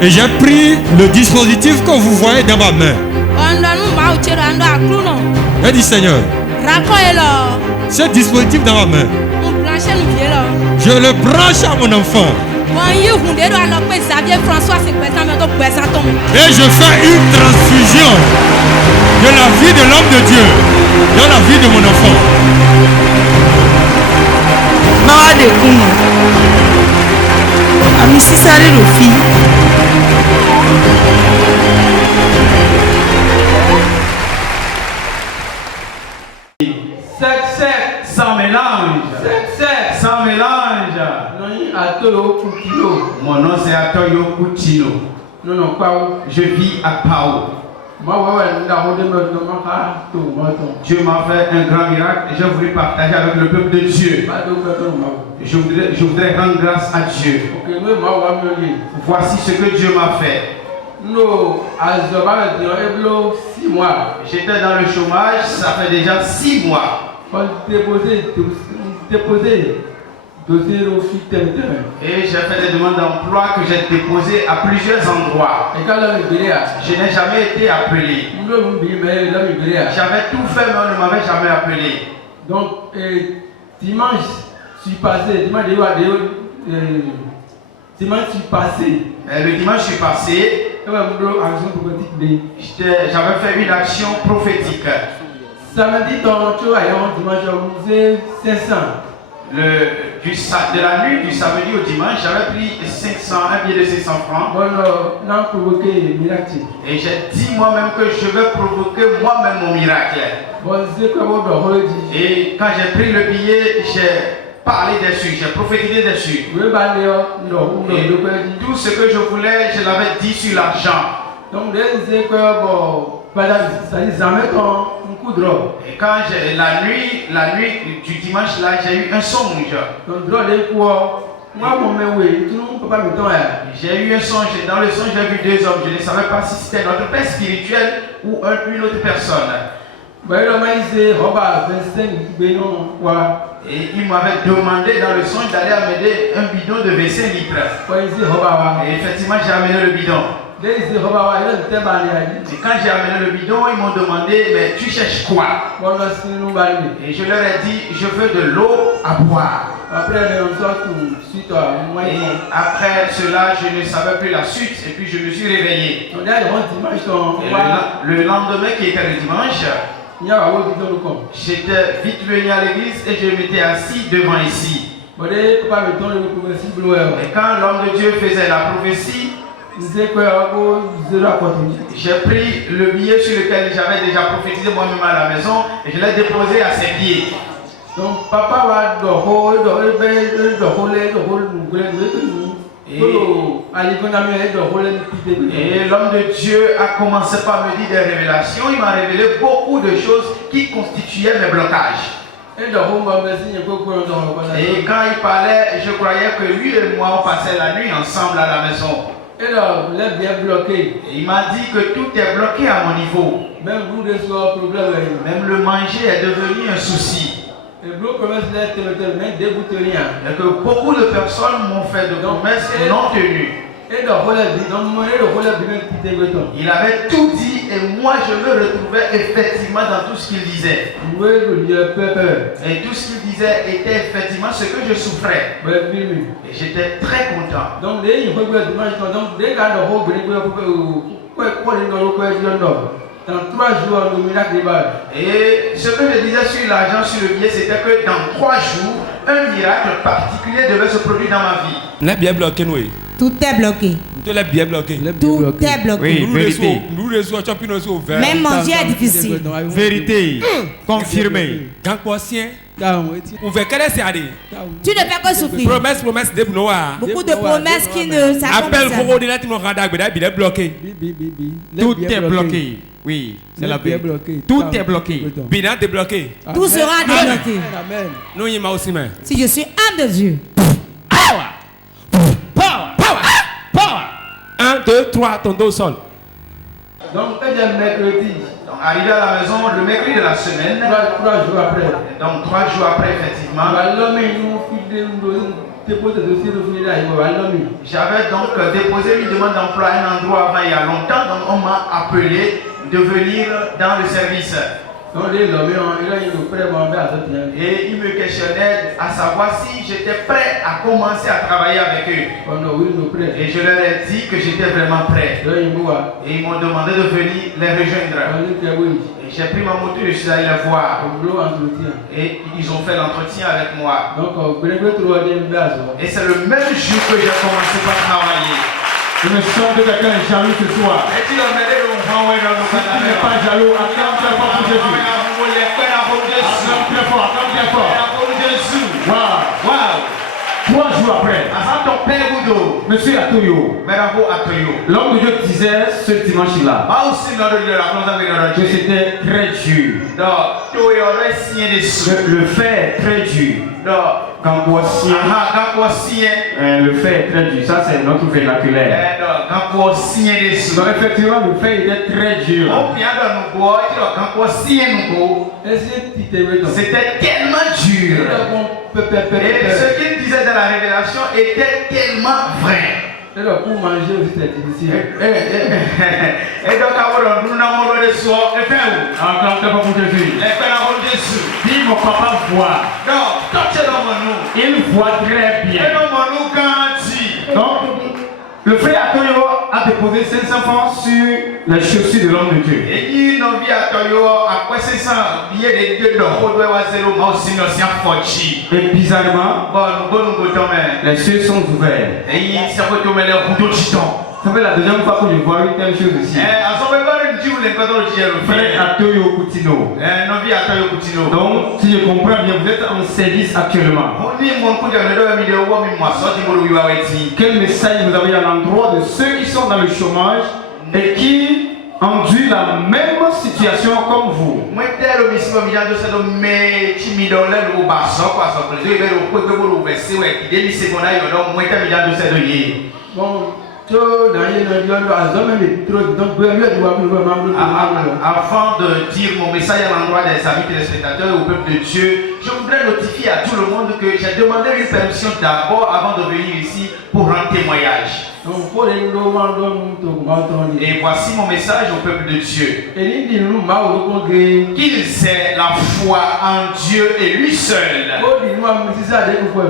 Et j'ai pris le dispositif que vous voyez dans ma main. J'ai dit Seigneur, ce dispositif dans ma main, je le branche à mon enfant. Et je fais une transfusion de la vie de l'homme de Dieu dans la vie de mon enfant. Sans mélange. Sans mélange. Mon nom c'est Atoyo Kutino. Je vis à Pau. Dieu m'a fait un grand miracle et j'ai voulu partager avec le peuple de Dieu. Je voudrais rendre grâce à Dieu. Voici ce que Dieu m'a fait. J'étais dans le chômage, ça fait déjà 6 mois. Et j'ai fait des demandes d'emploi que j'ai déposées à plusieurs endroits. Je n'ai jamais été appelé. J'avais tout fait, mais on ne m'avait jamais appelé. Donc, dimanche passé. Le dimanche passé, j'avais fait une action prophétique. Samedi, de la nuit du samedi au dimanche, j'avais pris 500, un billet de 500 francs. Et j'ai dit moi-même que je vais provoquer moi-même mon miracle. Et quand j'ai pris le billet, j'ai parlé dessus, j'ai prophétisé dessus. Et tout ce que je voulais, je l'avais dit sur l'argent. Donc, et quand la nuit du dimanche là, j'ai eu un songe. J'ai eu un songe. Dans le songe, j'ai vu 2 hommes. Je ne savais pas si c'était notre père spirituel ou une autre personne. Et il m'avait demandé dans le songe d'aller amener un bidon de 25 litres. Et effectivement, j'ai amené le bidon. Et quand j'ai amené le bidon, ils m'ont demandé, mais tu cherches quoi? Et je leur ai dit, je veux de l'eau à boire. Et après cela, je ne savais plus la suite. Et puis je me suis réveillé. Et le lendemain qui était le dimanche, j'étais vite venu à l'église et je m'étais assis devant ici. Et quand l'homme de Dieu faisait la prophétie, j'ai pris le billet sur lequel j'avais déjà prophétisé moi-même à la maison et je l'ai déposé à ses pieds. Donc papa va et l'homme de Dieu a commencé par me dire des révélations. Il m'a révélé beaucoup de choses qui constituaient mes blocages. Et quand il parlait, je croyais que lui et moi on passait la nuit ensemble à la maison. Et il m'a dit que tout est bloqué à mon niveau. Même le manger est devenu un souci. Et que beaucoup de personnes m'ont fait de promesses non tenues. Il avait tout dit et moi je me retrouvais effectivement dans tout ce qu'il disait. Et tout ce qu'il disait était effectivement ce que je souffrais. Et j'étais très content. Dans 3 jours, le miracle débarque. Et ce que je disais sur l'argent, sur le billet, c'était que dans 3 jours, un miracle particulier devait se produire dans ma vie. On est bien bloqué, oui. Tout est bloqué. Tout est bien bloqué. Tout est bloqué. Oui, vérité. Nous reçoivons champion au vert. Même manger est difficile. Vérité. Confirmé. Quand quoi sien? Vous faites quelle est tu ne fais que souffrir. Promesse de Noah. Beaucoup de promesses qui ne s'accomplissent pas. Appelle pour dire que il est bloqué. Tout est bloqué. Oui, c'est la paix. Tout est bloqué. Bilan débloqué. Tout sera débloqué. Nous y aussi main. Si je suis âme de Dieu. Power. 1, 2, 3, ton dos au sol. Donc, mercredi. Donc, arrivé à la maison le mercredi de la semaine. 3 jours après. Donc, 3 jours après, effectivement. J'avais donc déposé une demande d'emploi à un endroit avant il y a longtemps, donc on m'a appelé de venir dans le service. Et il me questionnait à savoir si j'étais prêt à commencer à travailler avec eux. Et je leur ai dit que j'étais vraiment prêt. Et ils m'ont demandé de venir les rejoindre. Et j'ai pris ma moto et je suis allé les voir. Et ils ont fait l'entretien avec moi. Et c'est le même jour que j'ai commencé par travailler. Je me sens que quelqu'un est jaloux ce soir. Si tu n'es pas jaloux, acclame très fort pour Jésus. Acclame très fort, acclame très fort. Wow. 3 jours après, Monsieur Atoyo, l'homme de Dieu disait ce dimanche-là que c'était très dur. Le fait est très dur. Le fait est très dur. Ça, c'est notre vernaculaire. Donc, effectivement, le fait était très dur. C'était tellement dur. Et ce qu'il disait dans la révélation était tellement vrai. Et pour manger aussi c'est difficile. Et donc nous n'avons pas de soi. Dis mon papa voit. Il voit très bien. Donc le frère Atoyo a déposé 500 francs sur les chaussures de l'homme de Dieu. Et bizarrement, les cieux sont ouverts. Ça fait la deuxième fois que je vois une telle chose ici. Frère Atoyo Koutino. Donc, si je comprends bien, vous êtes en service actuellement. Quel message vous avez à l'endroit de ceux qui sont dans le chômage et qui endurent la même situation comme vous? Bon. Avant de dire mon message à l'endroit des amis téléspectateurs au peuple de Dieu, je voudrais notifier à tout le monde que j'ai demandé une permission d'abord avant de venir ici pour rendre témoignage. Et voici mon message au peuple de Dieu. Qu'il sait la foi en Dieu et lui seul.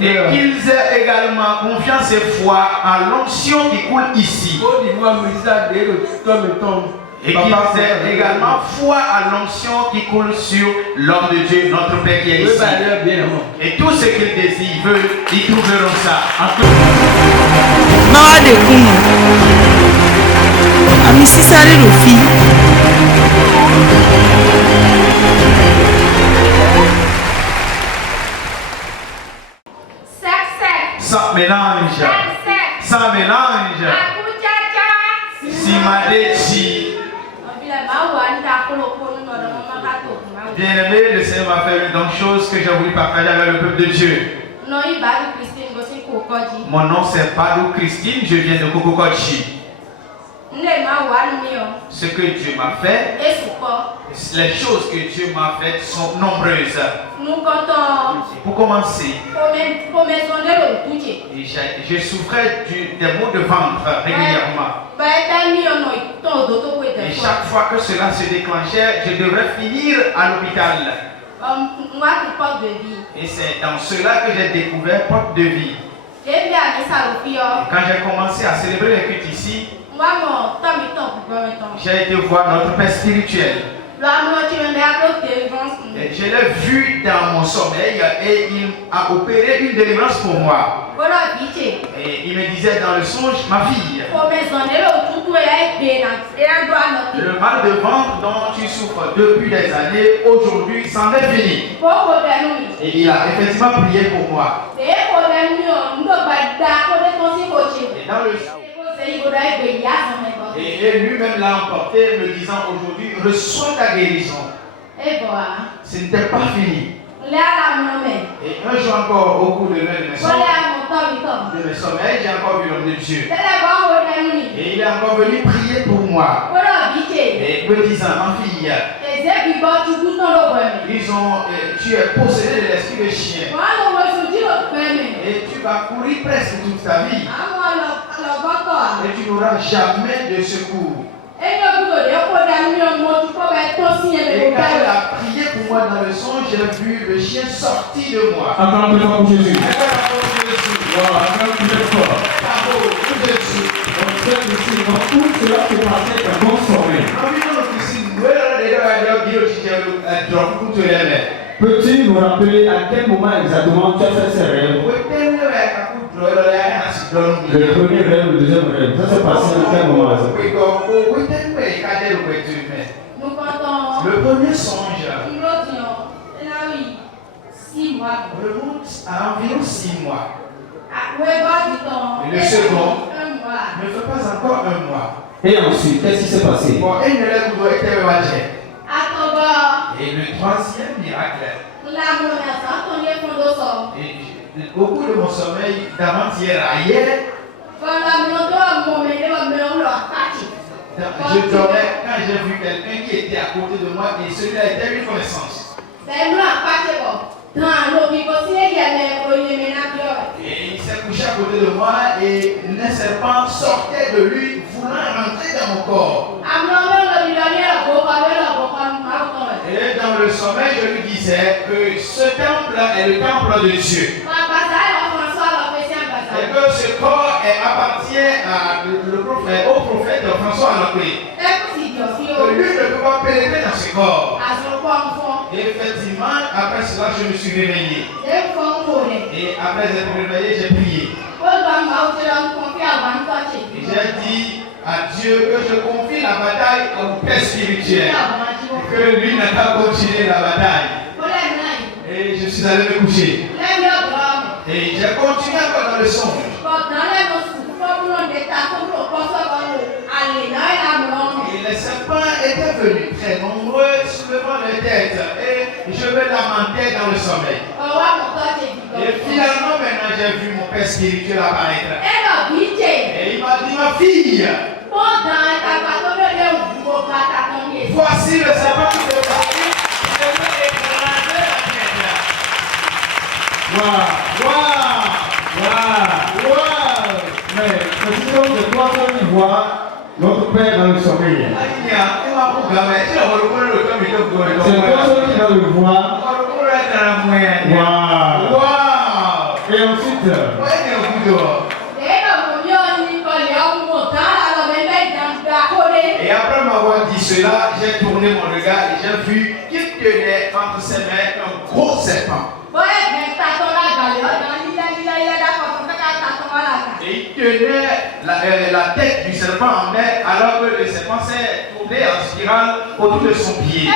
Et qu'ils aient également confiance et foi en l'onction qui coule ici. Et qu'ils aient également foi à l'onction qui coule sur l'homme de Dieu, notre Père qui est ici. Et tout ce qu'ils désirent, veulent, ils trouveront ça. Ça mélange. Ça mélange. Simadechi. Bien-aimé, le Seigneur m'a fait une grande chose que j'ai voulu partager avec le peuple de Dieu. Mon nom c'est Badou Christine, je viens de Kokokochi. Ce que Dieu m'a fait, les choses que Dieu m'a faites sont nombreuses. Pour commencer, je souffrais des maux de ventre régulièrement. Et chaque fois que cela se déclenchait, je devrais finir à l'hôpital. Et c'est dans cela que j'ai découvert porte de vie. Et quand j'ai commencé à célébrer les cultes ici, j'ai été voir notre Père spirituel. Et je l'ai vu dans mon sommeil et il a opéré une délivrance pour moi. Et il me disait dans le songe, ma fille, le mal de ventre dont tu souffres depuis des années, aujourd'hui, c'en est fini. Et il a effectivement prié pour moi. Et dans le et lui-même l'a emporté, me disant aujourd'hui, reçois ta guérison. Ce n'était pas fini. Et un jour encore, au cours de mes sommeils, j'ai encore vu l'homme de Dieu. Et il est encore venu prier pour moi. Et me disant, ma fille, tu es possédé de l'esprit de chien. Et tu vas courir presque toute ta vie. Et tu n'auras jamais de secours. Et quand elle a prié pour moi dans le songe, j'ai vu le chien sortir de moi. Acclamez pour Jésus. Où cela se passait est transformé. Peux-tu nous rappeler à quel moment exactement tu as fait ces rêves? Le premier rêve, le deuxième rêve, ça s'est passé à quel moment? Le premier songe remonte à environ 6 mois. Et le second ne fait pas encore 1 mois. Et ensuite, qu'est-ce qui s'est passé? Et le troisième miracle, et au cours de mon sommeil d'avant-hier à hier, je dormais quand j'ai vu quelqu'un qui était à côté de moi et celui-là était une connaissance. Et il s'est couché à côté de moi et un serpent sortait de lui voulant rentrer dans mon corps. Et dans le sommeil, je lui disais que ce temple est le temple de Dieu. Et que ce corps appartient au prophète François Aloclé. Que lui ne peut pas pénétrer dans ce corps. Et effectivement, après cela, je me suis réveillé. Et après être réveillé, j'ai prié. Et j'ai dit à Dieu que je confie la bataille à mon père spirituel. Et que lui n'a pas continué la bataille. Et je suis allé me coucher. Et j'ai continué encore dans le songe. Et les serpents étaient venus très nombreux, soulevant les têtes. Et je me lamentais dans le sommeil. Et finalement, maintenant, j'ai vu mon père spirituel apparaître. Et il m'a dit, ma fille, voici le serpent qui te parle. Je veux écraser la tête. Mais si on de toi seul voir notre Père dans le sommeil. C'est toi seul qui va le voir. Et ensuite. Et après m'avoir dit cela, j'ai tourné mon regard et j'ai vu qu'il tenait entre ses mains un gros serpent. Et il tenait la tête du serpent en main alors que le serpent s'est tourné en spirale autour de son pied.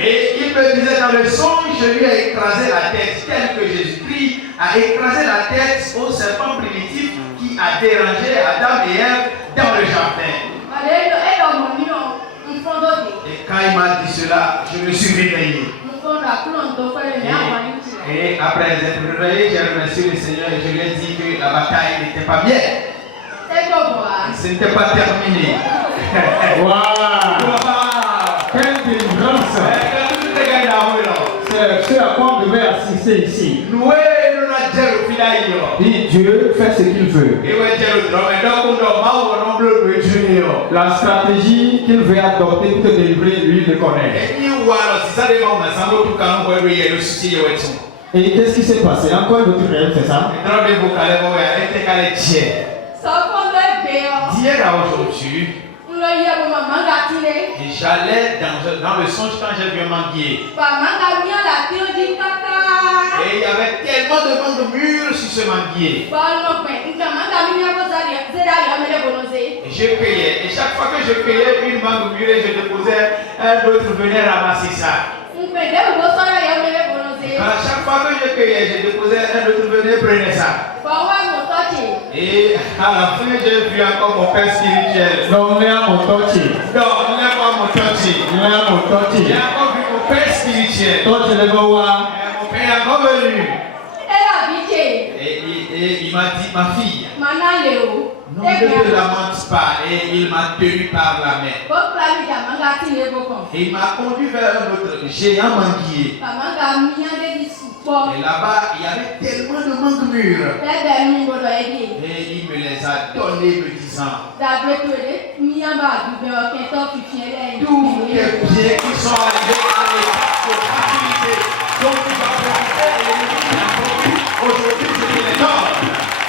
Et il me disait dans le songe, je lui ai écrasé la tête, tel que Jésus-Christ a écrasé la tête au serpent primitif qui a dérangé Adam et Ève dans le jardin. Et quand il m'a dit cela, je me suis réveillé. Et après être réveillé, j'ai remercié le Seigneur et je lui ai dit que la bataille n'était pas bien. Ce n'était pas terminé. Quelle délivrance! C'est ce à quoi on devait assister ici. Dit Dieu fait ce qu'il veut. La stratégie qu'il veut adopter pour te délivrer, lui le connaît. Et qu'est-ce qui s'est passé? Encore un autre rêve, c'est ça? D'hier à aujourd'hui, et j'allais dans le songe quand j'ai vu un manguier. Et il y avait tellement de murs sur ce manguier. Et je cueillais. Et chaque fois que je cueillais une mangue mûrée, je déposais, un autre venait ramasser ça. À chaque fois que je cueillais, je déposais, un autre venait prenait ça. Et à la fin, j'ai vu encore mon père spirituel. Donc, il y a mon torti. Non, il y a pas mon torti. Il y a mon torti. J'ai encore vu mon père spirituel. Toi, tu le vois. Mon père est encore venu. Et Et il m'a dit, ma fille, Manaleo. non, ne te lamente pas. Et il m'a tenu par la main. Et il m'a conduit vers un autre géant manguier. Et là-bas, il y avait tellement de mangues mûres. Et il me les a donnés, me disant, tous les biens qui sont arrivés à l'état de maturité, dont tu vas profiter et les aujourd'hui, je te les donne.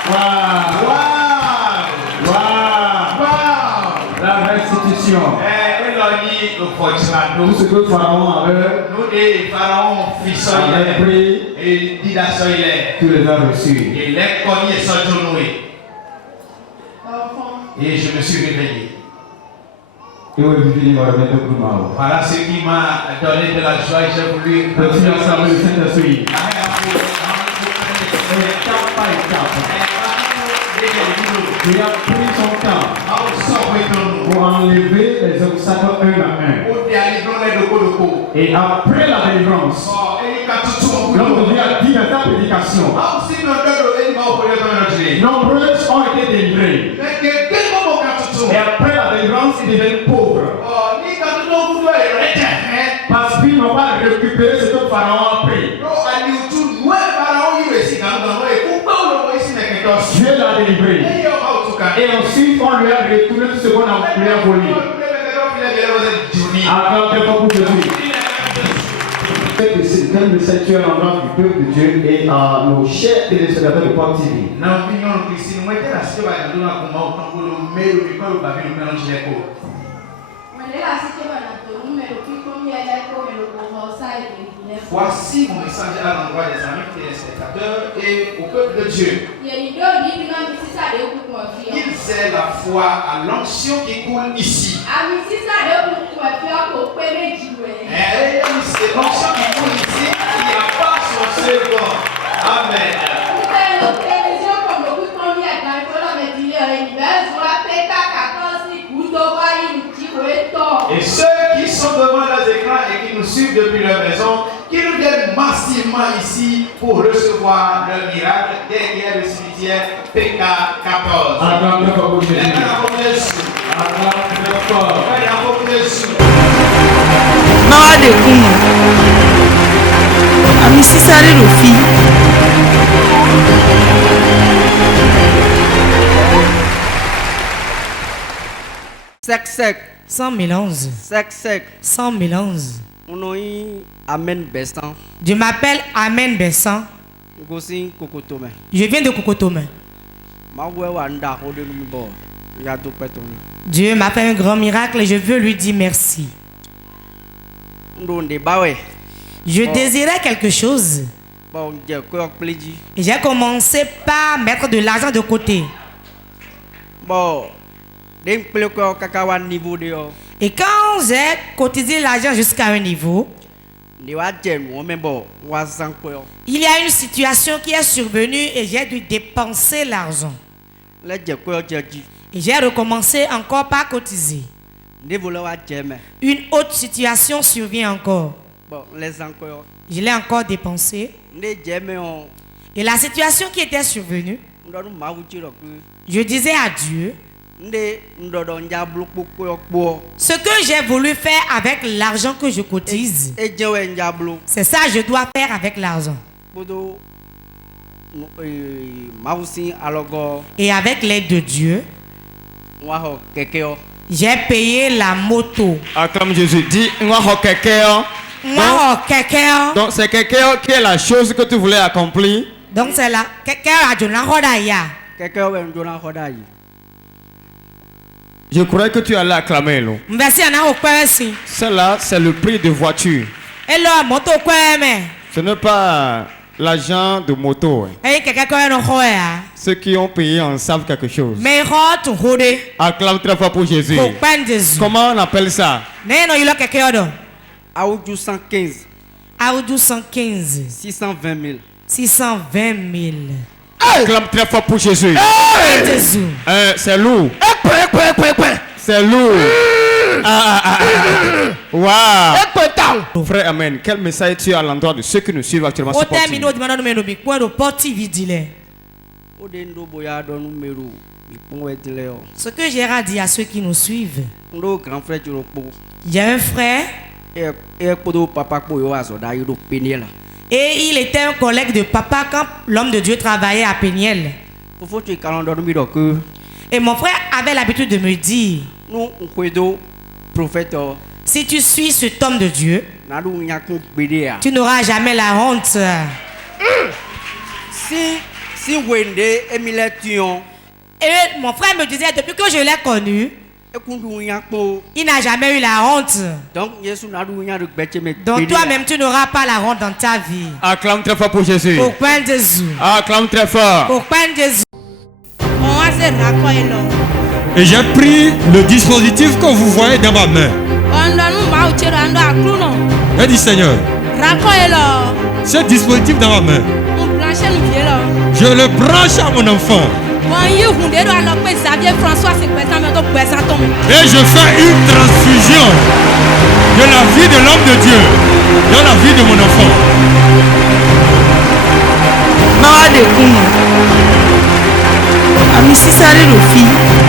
Waouh! Waouh! Waouh! La restitution. Tout ce que Pharaon avait, Nous des pharaons avait pris, et dit à Soïlé. tu les as reçus. Et les cognés sont tournés. Et je me suis réveillé. Voilà ce qui m'a donné de la joie et j'ai voulu Continue à saluer le Saint-Esprit. Il a pris son temps pour enlever les obstacles un à un. Et après la délivrance, l'homme devient dit dans ta prédication, nombreuses ont été délivrées. Et après la délivrance, ils deviennent pauvres. Parce qu'ils n'ont pas récupéré ce que Pharaon a pris. Dieu l'a délivré. Et ensuite, on lui a retourné tout ce qu'on lui a volé. Acclame très fort pour Jésus. C'est un message à l'endroit du peuple de Dieu et à nos chers téléspectateurs de Pop TV. Voici mon message à l'endroit des amis téléspectateurs et au peuple de Dieu. Qu'ils aient la foi à l'onction qui coule ici. Et c'est l'onction qui coule ici, il n'y a pas son second. Amen. Et ceux qui sont devant les écrans et qui nous suivent depuis leur maison, qui nous viennent massivement ici pour recevoir le miracle derrière le cimetière PK14. Acclame très fort pour Jésus. Acclame très fort. Mawade kuma amisisari rufi sec Sans mélange. sec Sans mélange. Unoyi Amen Bessan Je m'appelle Amen Bessan. Gosin Kokotome Je viens de Kokotome. Mawe wanda hode numibo Yado petoni Dieu m'a fait un grand miracle et je veux lui dire merci. Ndonde bawe Je désirais quelque chose Bon je koyok pleji et j'ai commencé par mettre de l'argent de côté. Bon Den ple koyok kakawan niveau de yo Et quand j'ai cotisé l'argent jusqu'à un niveau, Ni wa jen wo membo wa zan koyok il y a une situation qui est survenue et j'ai dû dépenser l'argent. Le je koyok jeji Et j'ai recommencé encore par cotiser. Niveau le wa jeme Une autre situation survient encore. Bon les zan koyok Je l'ai encore dépensé. Ne jeme on Et la situation qui était survenue, Ndonu mawuchi roku je disais à Dieu, Nde ndodo njablu koyok bo ce que j'ai voulu faire avec l'argent que je cotise, E jewe njablu c'est ça que je dois faire avec l'argent. Bodo Mawusi alogo Et avec l'aide de Dieu, Waho kekeo j'ai payé la moto. Acclame Jésus. Dis, moi, Moi, quelqu'un. donc c'est quelqu'un qui est la chose que tu voulais accomplir. Donc c'est là. Quelqu'un a donné un rodaya. Kekeo we ndona hodayi Je croyais que tu allais acclamer. Là. Merci à nous aussi. Cela, c'est le prix de voiture. Et là, moto quoi mais. Ce n'est pas l'argent de moto. Et quelqu'un qui a un roya. Ceux qui ont payé en savent quelque chose. Mais tu rôde. Acclame très fort pour Jésus. Pour peine Jésus. Comment on appelle ça? Mais non, il a quelqu'un d'autre. Aoudou 115 Aoudou 115. 620 000 620 000. Acclame très fort pour Jésus. Jésus. C'est lourd. C'est lourd. Wow. Frère, amen. Quel message tu as à l'endroit de ceux qui nous suivent actuellement sur Pop TV? Ce que Gérard dit à ceux qui nous suivent. J'ai un frère. Et il était un collègue de papa quand l'homme de Dieu travaillait à Péniel. Et mon frère avait l'habitude de me dire, si tu suis cet homme de Dieu, tu n'auras jamais la honte. Et mon frère me disait, depuis que je l'ai connu, il n'a jamais eu la honte. Donc toi-même, tu n'auras pas la honte dans ta vie. Acclame très fort pour Jésus. Au pain de Jésus. Acclame très fort. Au pain de Jésus. Et j'ai pris le dispositif que vous voyez dans ma main. J'ai dit Seigneur, ce dispositif dans ma main, je le branche à mon enfant. Et je fais une transfusion de la vie de l'homme de Dieu dans la vie de mon enfant. Amisi sáré rò fi.